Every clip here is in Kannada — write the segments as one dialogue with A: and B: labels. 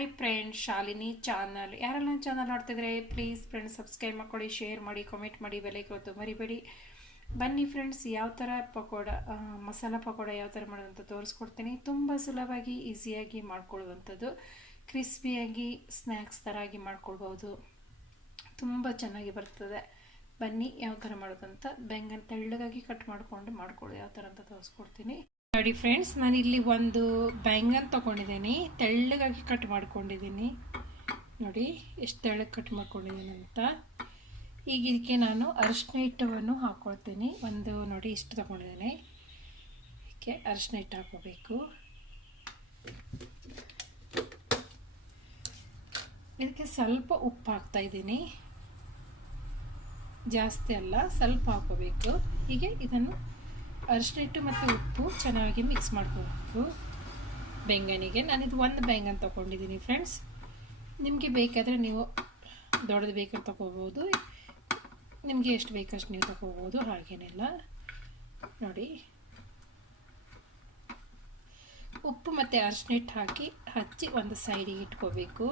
A: ಹಾಯ್ ಫ್ರೆಂಡ್ ಶಾಲಿನಿ ಚಾನಲ್ ಯಾರೆಲ್ಲ ನನ್ನ ಚಾನಲ್ ನೋಡ್ತಿದ್ರೆ ಪ್ಲೀಸ್ ಫ್ರೆಂಡ್ಸ್ ಸಬ್ಸ್ಕ್ರೈಬ್ ಮಾಡ್ಕೊಳ್ಳಿ ಶೇರ್ ಮಾಡಿ ಕಮೆಂಟ್ ಮಾಡಿ ಬೆಲೆ ಕೊಟ್ಟು ಮರಿಬೇಡಿ. ಬನ್ನಿ ಫ್ರೆಂಡ್ಸ್ ಯಾವ ಥರ ಪಕೋಡ ಮಸಾಲ ಪಕೋಡ ಯಾವ ಥರ ಮಾಡೋದಂತ ತೋರಿಸ್ಕೊಡ್ತೀನಿ. ತುಂಬ ಸುಲಭವಾಗಿ ಈಸಿಯಾಗಿ ಮಾಡ್ಕೊಳ್ಳುವಂಥದ್ದು. ಕ್ರಿಸ್ಪಿಯಾಗಿ ಸ್ನ್ಯಾಕ್ಸ್ ಥರ ಆಗಿ ಮಾಡ್ಕೊಳ್ಬೋದು ತುಂಬ ಚೆನ್ನಾಗಿ ಬರ್ತದೆ. ಬನ್ನಿ ಯಾವ ಥರ ಮಾಡೋದಂತ, ಬೆಂಗನ್ ತೆಳ್ಳಗಾಗಿ ಕಟ್ ಮಾಡಿಕೊಂಡು ಮಾಡ್ಕೊಳ್ಳಿ, ಯಾವ ಥರ ಅಂತ ತೋರಿಸ್ಕೊಡ್ತೀನಿ. ನೋಡಿ ಫ್ರೆಂಡ್ಸ್ ನಾನು ಇಲ್ಲಿ ಒಂದು ಬ್ಯಾಂಗನ್ ತೊಗೊಂಡಿದ್ದೀನಿ. ತೆಳ್ಳಗಾಗಿ ಕಟ್ ಮಾಡ್ಕೊಂಡಿದ್ದೀನಿ. ನೋಡಿ, ಎಷ್ಟು ತೆಳ್ಳಗೆ ಕಟ್ ಮಾಡ್ಕೊಂಡಿದ್ದೀನಿ ಅಂತ. ಈಗ ಇದಕ್ಕೆ ನಾನು ಅರಿಶಿನ ಹಿಟ್ಟವನ್ನು ಹಾಕ್ಕೊಳ್ತೀನಿ ಒಂದು ನೋಡಿ, ಇಷ್ಟು ತೊಗೊಂಡಿದ್ದೀನಿ. ಇದಕ್ಕೆ ಅರಿಶಿನ ಹಿಟ್ಟು ಹಾಕೋಬೇಕು ಇದಕ್ಕೆ ಸ್ವಲ್ಪ ಉಪ್ಪು ಹಾಕ್ತಾ ಇದ್ದೀನಿ. ಜಾಸ್ತಿ ಅಲ್ಲ, ಸ್ವಲ್ಪ ಹಾಕೋಬೇಕು ಹೀಗೆ ಇದನ್ನು ಅರಿಶಿನ ಹಿಟ್ಟು ಮತ್ತು ಉಪ್ಪು ಚೆನ್ನಾಗಿ ಮಿಕ್ಸ್ ಮಾಡ್ಕೋಬೇಕು. ಬೆಂಗನಿಗೆ ನಾನಿದು ಒಂದು ಬೆಂಗನ್ ತೊಗೊಂಡಿದ್ದೀನಿ ಫ್ರೆಂಡ್ಸ್ ನಿಮಗೆ ಬೇಕಾದರೆ ನೀವು ದೊಡ್ಡದು ಬೇಕಾದ್ರೆ ತೊಗೋಬೋದು. ನಿಮಗೆ ಎಷ್ಟು ಬೇಕಷ್ಟು ನೀವು ತೊಗೋಬೋದು, ಹಾಗೇನಿಲ್ಲ. ನೋಡಿ. ಉಪ್ಪು ಮತ್ತು ಅರಿಶಿನ ಹಿಟ್ಟು ಹಾಕಿ, ಹಚ್ಚಿ ಒಂದು ಸೈಡಿಗೆ ಇಟ್ಕೋಬೇಕು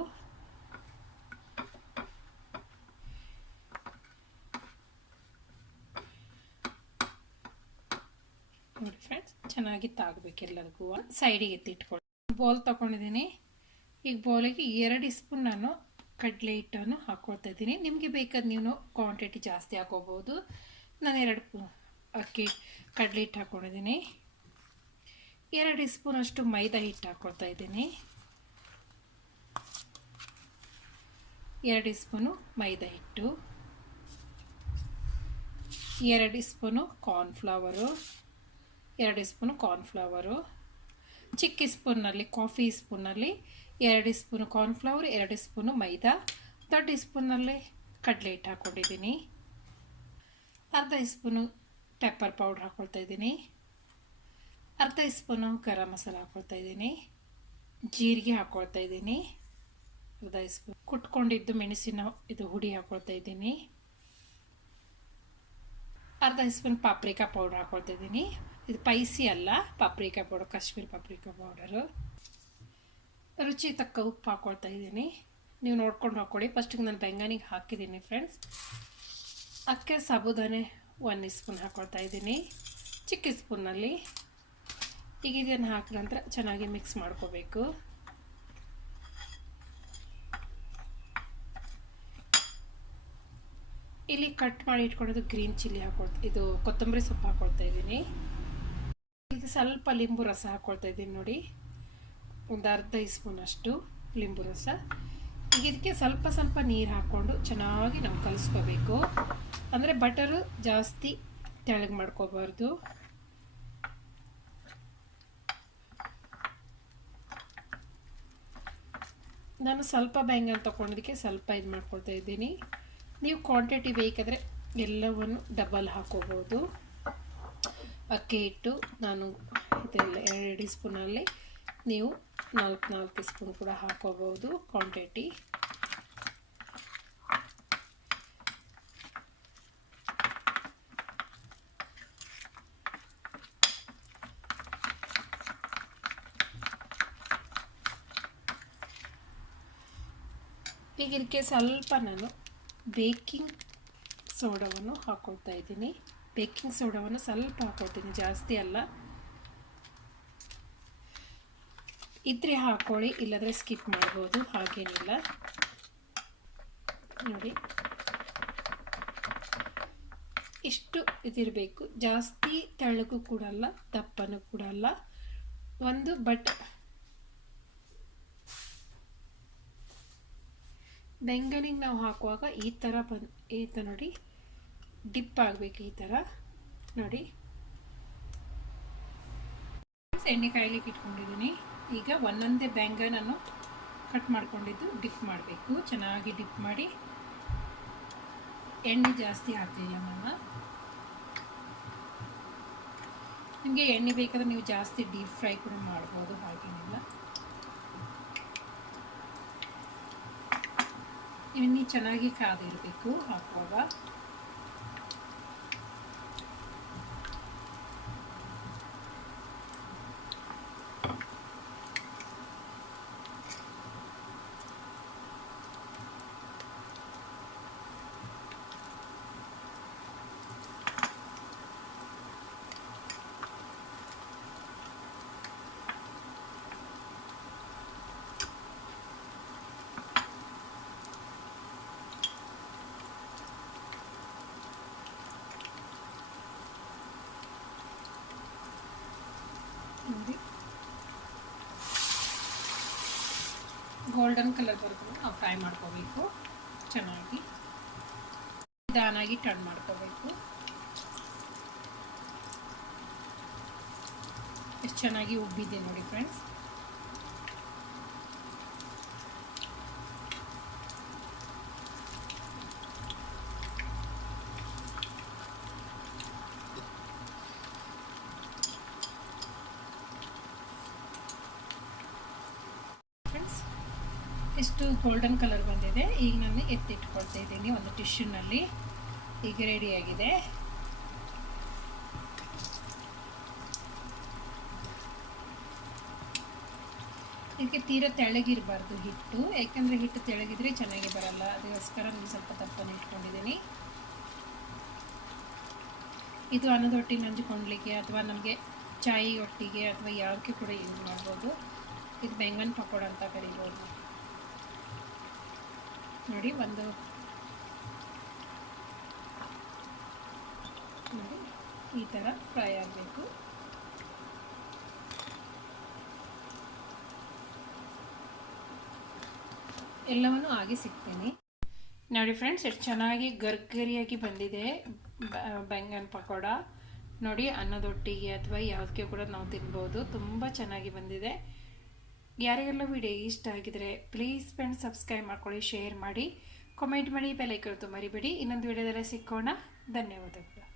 A: ನೋಡಿ ಫ್ರೆಂಡ್ಸ್ ಚೆನ್ನಾಗಿ ತಾಗಬೇಕು ಎಲ್ಲರಿಗೂ ಸೈಡಿಗೆ ಎತ್ತಿಟ್ಕೊಳ್ಳಿ. ಬೌಲ್ ತೊಗೊಂಡಿದ್ದೀನಿ. ಈಗ ಬೌಲಿಗೆ ಎರಡು ಸ್ಪೂನ್ ನಾನು ಕಡಲೆ ಹಿಟ್ಟನ್ನು ಹಾಕ್ಕೊಳ್ತಾ ಇದ್ದೀನಿ. ನಿಮಗೆ ಬೇಕಾದ ನೀವು ಕ್ವಾಂಟಿಟಿ ಜಾಸ್ತಿ ಹಾಕೋಬೋದು. ನಾನು ಎರಡು ಅಕ್ಕಿ ಕಡಲೆ ಹಿಟ್ಟು ಹಾಕ್ಕೊಂಡಿದ್ದೀನಿ ಎರಡು ಸ್ಪೂನ್ ಅಷ್ಟು ಮೈದಾ ಹಿಟ್ಟು ಹಾಕ್ಕೊಳ್ತಾ ಇದ್ದೀನಿ. ಎರಡು ಸ್ಪೂನು ಮೈದಾ ಹಿಟ್ಟು. ಎರಡು ಸ್ಪೂನು ಕಾರ್ನ್ಫ್ಲವರು ಎರಡು ಸ್ಪೂನು ಕಾರ್ನ್ಫ್ಲವರು ಚಿಕ್ಕ ಸ್ಪೂನಲ್ಲಿ ಕಾಫಿ ಸ್ಪೂನಲ್ಲಿ ಎರಡು ಸ್ಪೂನು ಕಾರ್ನ್ಫ್ಲವರ್ ಎರಡು ಸ್ಪೂನು ಮೈದಾ. ದೊಡ್ಡ ಸ್ಪೂನಲ್ಲಿ ಕಡಲೆ ಹಿಟ್ಟು ಹಾಕ್ಕೊಂಡಿದ್ದೀನಿ. ಅರ್ಧ ಸ್ಪೂನು ಪೆಪ್ಪರ್ ಪೌಡ್ರ್ ಹಾಕ್ಕೊಳ್ತಾ ಇದ್ದೀನಿ. ಅರ್ಧ ಸ್ಪೂನು ಗರಂ ಮಸಾಲ ಹಾಕ್ಕೊಳ್ತಾ ಇದ್ದೀನಿ. ಜೀರಿಗೆ ಹಾಕ್ಕೊಳ್ತಾ ಇದ್ದೀನಿ. ಅರ್ಧ ಸ್ಪೂನ್ ಕುಟ್ಕೊಂಡಿದ್ದು ಮೆಣಸಿನ ಇದು ಹುಡಿ ಹಾಕ್ಕೊಳ್ತಾ ಇದ್ದೀನಿ. ಅರ್ಧ ಸ್ಪೂನ್ ಪಾಪ್ರಿಕಾ ಪೌಡ್ರ್ ಹಾಕ್ಕೊಳ್ತಾ ಇದ್ದೀನಿ. ಇದು ಪೈಸಿ ಅಲ್ಲ paprika powder Kashmir paprika powder ರುಚಿ ತಕ್ಕ ಉಪ್ಪು ಹಾಕ್ಕೊಳ್ತಾ ಇದ್ದೀನಿ. ನೀವು ನೋಡ್ಕೊಂಡು ಹಾಕ್ಕೊಳ್ಳಿ. ಫಸ್ಟಿಗೆ ನಾನು ಬೆಂಗಾನಿಗೆ ಹಾಕಿದ್ದೀನಿ ಫ್ರೆಂಡ್ಸ್ ಅಕ್ಕೆ ಸಾಬುದಾನೆ ಒನ್ ಸ್ಪೂನ್ ಹಾಕ್ಕೊಳ್ತಾ ಇದ್ದೀನಿ. ಚಿಕ್ಕ ಸ್ಪೂನಲ್ಲಿ ಈಗ ಇದನ್ನು ಹಾಕಿದ ನಂತರ ಚೆನ್ನಾಗಿ ಮಿಕ್ಸ್ ಮಾಡ್ಕೋಬೇಕು. ಇಲ್ಲಿ ಕಟ್ ಮಾಡಿ ಇಟ್ಕೊಂಡಿದ್ದು ಗ್ರೀನ್ ಚಿಲ್ಲಿ ಹಾಕೊಳ್ತಾ, ಇದು ಕೊತ್ತಂಬರಿ ಸೊಪ್ಪು ಹಾಕ್ಕೊಳ್ತಾ ಇದ್ದೀನಿ. ಇದು ಸ್ವಲ್ಪ ಲಿಂಬು ರಸ ಹಾಕ್ಕೊಳ್ತಾ ಇದ್ದೀನಿ ನೋಡಿ. ಒಂದು ಅರ್ಧ ಸ್ಪೂನ್ ಅಷ್ಟು ಲಿಂಬು ರಸ. ಈಗ ಇದಕ್ಕೆ ಸ್ವಲ್ಪ ಸ್ವಲ್ಪ ನೀರು ಹಾಕ್ಕೊಂಡು ಚೆನ್ನಾಗಿ ನಾವು ಕಲಿಸ್ಕೋಬೇಕು. ಅಂದರೆ ಬಟರು ಜಾಸ್ತಿ ತೆಳಗೆ ಮಾಡ್ಕೋಬಾರ್ದು. ನಾನು ಸ್ವಲ್ಪ ಬ್ಯಾಂಗಲ್ ತೊಗೊಂಡೋದಕ್ಕೆ ಸ್ವಲ್ಪ ಇದು ಮಾಡ್ಕೊಳ್ತಾ ಇದ್ದೀನಿ. ನೀವು ಕ್ವಾಂಟಿಟಿ ಬೇಕಾದರೆ ಎಲ್ಲವನ್ನು ಡಬಲ್ ಹಾಕೋಬೋದು. ಅಕ್ಕಿ ಇಟ್ಟು ನಾನು ಇದೆಲ್ಲ ಎರಡು ಸ್ಪೂನಲ್ಲಿ ನೀವು ನಾಲ್ಕು ನಾಲ್ಕು ಸ್ಪೂನ್ ಕೂಡ ಹಾಕೋಬೋದು ಕ್ವಾಂಟಿಟಿ. ಈಗ ಇದಕ್ಕೆ ಸ್ವಲ್ಪ ನಾನು ಬೇಕಿಂಗ್ ಸೋಡಾವನ್ನು ಹಾಕೊಳ್ತಾ ಇದ್ದೀನಿ. ಬೇಕಿಂಗ್ ಸೋಡಾವನ್ನು ಸ್ವಲ್ಪ ಹಾಕ್ಕೊಳ್ತೀನಿ ಜಾಸ್ತಿ ಅಲ್ಲ. ಇದ್ರೆ ಹಾಕ್ಕೊಳ್ಳಿ ಇಲ್ಲದ್ರೆ ಸ್ಕಿಪ್ ಮಾಡ್ಬೋದು, ಹಾಗೇನಿಲ್ಲ. ನೋಡಿ. ಇಷ್ಟು ಇದಿರಬೇಕು. ಜಾಸ್ತಿ ತೆಳ್ಳಗೂ ಕೂಡಲ್ಲ ದಪ್ಪನೂ ಕೂಡಲ್ಲ ಒಂದು ಬಟ್ ಬೆಂಗನಿಗೆ ನಾವು ಹಾಕುವಾಗ ಈ ಥರ ಬಂದು ಈ ಥರ ನೋಡಿ. ಡಿಪ್ ಆಗಬೇಕು ಈ ಥರ ನೋಡಿ. ಎಣ್ಣೆ ಕಾಯ್ಲಿಕ್ಕೆ ಇಟ್ಕೊಂಡಿದ್ದೀನಿ. ಈಗ ಒಂದೊಂದೇ ಬ್ಯಾಂಗ ನಾನು ಕಟ್ ಮಾಡ್ಕೊಂಡಿದ್ದು ಡಿಪ್ ಮಾಡಬೇಕು. ಚೆನ್ನಾಗಿ ಡಿಪ್ ಮಾಡಿ. ಎಣ್ಣೆ ಜಾಸ್ತಿ ಹಾಕ್ತಿಲ್ಲ ನಾನು ನಿಮಗೆ ಎಣ್ಣೆ ಬೇಕಾದ್ರೆ ನೀವು ಜಾಸ್ತಿ ಡೀಪ್ ಫ್ರೈ ಕೂಡ ಮಾಡ್ಬೋದು, ಹಾಗೇನಿಲ್ಲ. ಎಣ್ಣೆ ಚೆನ್ನಾಗಿ ಕಾದಿರಬೇಕು ಹಾಕುವಾಗ ನೋಡಿ ಗೋಲ್ಡನ್ ಕಲರ್ ಕಲರ್ವರೆಗೂ ನಾವು ಫ್ರೈ ಮಾಡ್ಕೋಬೇಕು. ಚೆನ್ನಾಗಿ. ನಿಧಾನಾಗಿ ಟರ್ನ್ ಮಾಡ್ಕೋಬೇಕು. ಎಷ್ಟು ಚೆನ್ನಾಗಿ ಉಬ್ಬಿದೆ ನೋಡಿ ಫ್ರೆಂಡ್ಸ್ ಎಷ್ಟು ಗೋಲ್ಡನ್ ಕಲರ್ ಬಂದಿದೆ. ಈಗ ನಾನು ಎತ್ತಿಟ್ಕೊಳ್ತಾ ಇದ್ದೀನಿ ಒಂದು ಟಿಶ್ಯೂನಲ್ಲಿ ಈಗ ರೆಡಿಯಾಗಿದೆ ಇದಕ್ಕೆ ತೀರ ತೆಳಗಿರಬಾರ್ದು ಹಿಟ್ಟು. ಯಾಕೆಂದರೆ ಹಿಟ್ಟು ತೆಳಗಿದ್ರೆ ಚೆನ್ನಾಗಿ ಬರಲ್ಲ. ಅದಕ್ಕೋಸ್ಕರ ನಾನು ಸ್ವಲ್ಪ ದಪ್ಪನ ಇಟ್ಕೊಂಡಿದ್ದೀನಿ. ಇದು ಅನ್ನದ ಒಟ್ಟಿಗೆ ನಂಜಿಕೊಂಡ್ಲಿಕ್ಕೆ ಅಥವಾ ನಮಗೆ ಚಾಯಿ ಒಟ್ಟಿಗೆ ಅಥವಾ ಯಾವಕ್ಕೆ ಕೂಡ ಯೂಸ್ ಮಾಡ್ಬೋದು. ಇದು ಬೆಂಗನ್ ಪಕೋಡ ಅಂತ ಕರಿಬೋದು. ನೋಡಿ ಒಂದು. ಈ ಥರ ಫ್ರೈ ಆಗಬೇಕು. ಎಲ್ಲವನ್ನು ಆಗಿ ಸಿಗ್ತೀನಿ. ನೋಡಿ ಫ್ರೆಂಡ್ಸ್ ಎಷ್ಟು ಚೆನ್ನಾಗಿ ಗರ್ಗರಿಯಾಗಿ ಬಂದಿದೆ. ಬೆಂಗನ್ ಪಕೋಡ. ನೋಡಿ ಅನ್ನದೊಟ್ಟಿಗೆ ಅಥವಾ ಯಾವುದಕ್ಕೆ ಕೂಡ ನಾವು ತಿನ್ಬೋದು. ತುಂಬ ಚೆನ್ನಾಗಿ ಬಂದಿದೆ. ಯಾರಿಗೆಲ್ಲ ವಿಡಿಯೋ ಇಷ್ಟ ಆಗಿದ್ರೆ ಪ್ಲೀಸ್ ಫ್ರೆಂಡ್ಸ್ ಸಬ್ಸ್ಕ್ರೈಬ್ ಮಾಡ್ಕೊಳ್ಳಿ ಶೇರ್ ಮಾಡಿ ಕಮೆಂಟ್ ಮಾಡಿ ಬೆಲೆ ಮರಿಬೇಡಿ ಇನ್ನೊಂದು ವಿಡಿಯೋದಲ್ಲೇ ಸಿಕ್ಕೋಣ. ಧನ್ಯವಾದಗಳು.